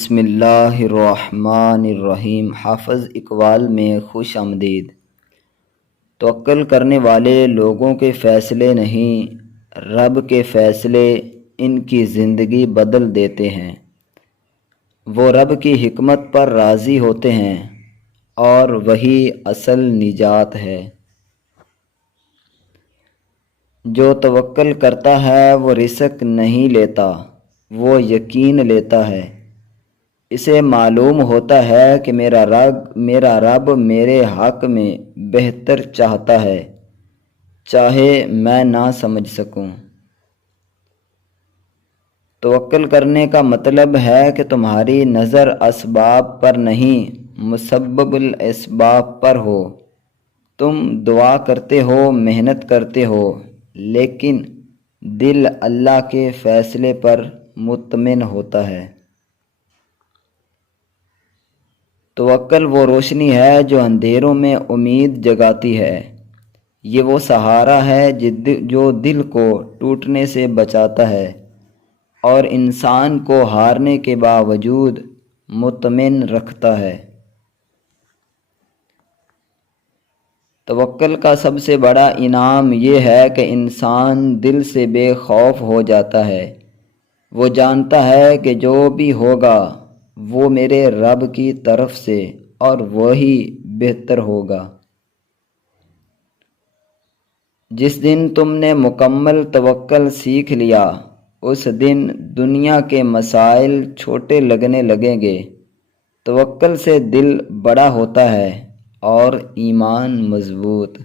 بسم اللہ الرحمن الرحیم۔ حافظ اقبال میں خوش آمدید۔ توکل کرنے والے لوگوں کے فیصلے نہیں، رب کے فیصلے ان کی زندگی بدل دیتے ہیں۔ وہ رب کی حکمت پر راضی ہوتے ہیں اور وہی اصل نجات ہے۔ جو توکل کرتا ہے وہ رزق نہیں لیتا، وہ یقین لیتا ہے۔ اسے معلوم ہوتا ہے کہ میرا رب میرے حق میں بہتر چاہتا ہے، چاہے میں نہ سمجھ سکوں۔ توکل کرنے کا مطلب ہے کہ تمہاری نظر اسباب پر نہیں، مسبب الاسباب پر ہو۔ تم دعا کرتے ہو، محنت کرتے ہو، لیکن دل اللہ کے فیصلے پر مطمئن ہوتا ہے۔ توکل وہ روشنی ہے جو اندھیروں میں امید جگاتی ہے۔ یہ وہ سہارا ہے جو دل کو ٹوٹنے سے بچاتا ہے اور انسان کو ہارنے کے باوجود مطمئن رکھتا ہے۔ توکل کا سب سے بڑا انعام یہ ہے کہ انسان دل سے بے خوف ہو جاتا ہے۔ وہ جانتا ہے کہ جو بھی ہوگا وہ میرے رب کی طرف سے اور وہی بہتر ہوگا۔ جس دن تم نے مکمل توکل سیکھ لیا، اس دن دنیا کے مسائل چھوٹے لگنے لگیں گے۔ توکل سے دل بڑا ہوتا ہے اور ایمان مضبوط۔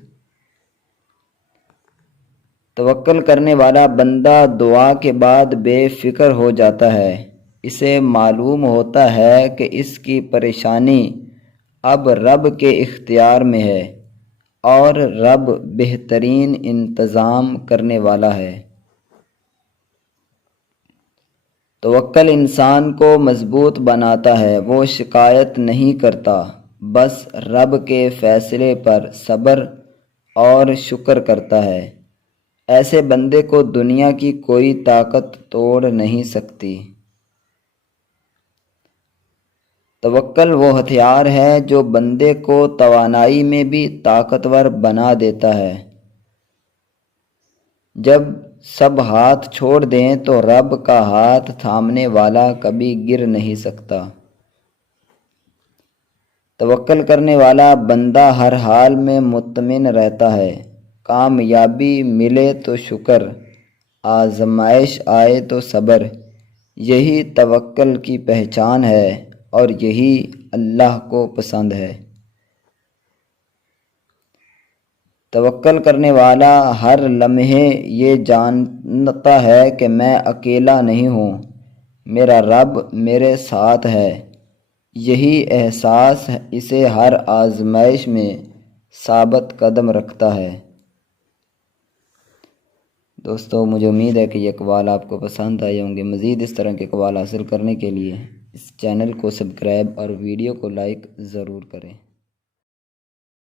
توکل کرنے والا بندہ دعا کے بعد بے فکر ہو جاتا ہے۔ اسے معلوم ہوتا ہے کہ اس کی پریشانی اب رب کے اختیار میں ہے اور رب بہترین انتظام کرنے والا ہے۔ توکل انسان کو مضبوط بناتا ہے۔ وہ شکایت نہیں کرتا، بس رب کے فیصلے پر صبر اور شکر کرتا ہے۔ ایسے بندے کو دنیا کی کوئی طاقت توڑ نہیں سکتی۔ توکل وہ ہتھیار ہے جو بندے کو توانائی میں بھی طاقتور بنا دیتا ہے۔ جب سب ہاتھ چھوڑ دیں تو رب کا ہاتھ تھامنے والا کبھی گر نہیں سکتا۔ توکل کرنے والا بندہ ہر حال میں مطمئن رہتا ہے۔ کامیابی ملے تو شکر، آزمائش آئے تو صبر۔ یہی توکل کی پہچان ہے اور یہی اللہ کو پسند ہے۔ توکل کرنے والا ہر لمحے یہ جانتا ہے کہ میں اکیلا نہیں ہوں، میرا رب میرے ساتھ ہے۔ یہی احساس اسے ہر آزمائش میں ثابت قدم رکھتا ہے۔ دوستو، مجھے امید ہے کہ یہ اقوال آپ کو پسند آئے ہوں گے۔ مزید اس طرح کے اقوال حاصل کرنے کے لیے اس چینل کو سبسکرائب اور ویڈیو کو لائک ضرور کریں۔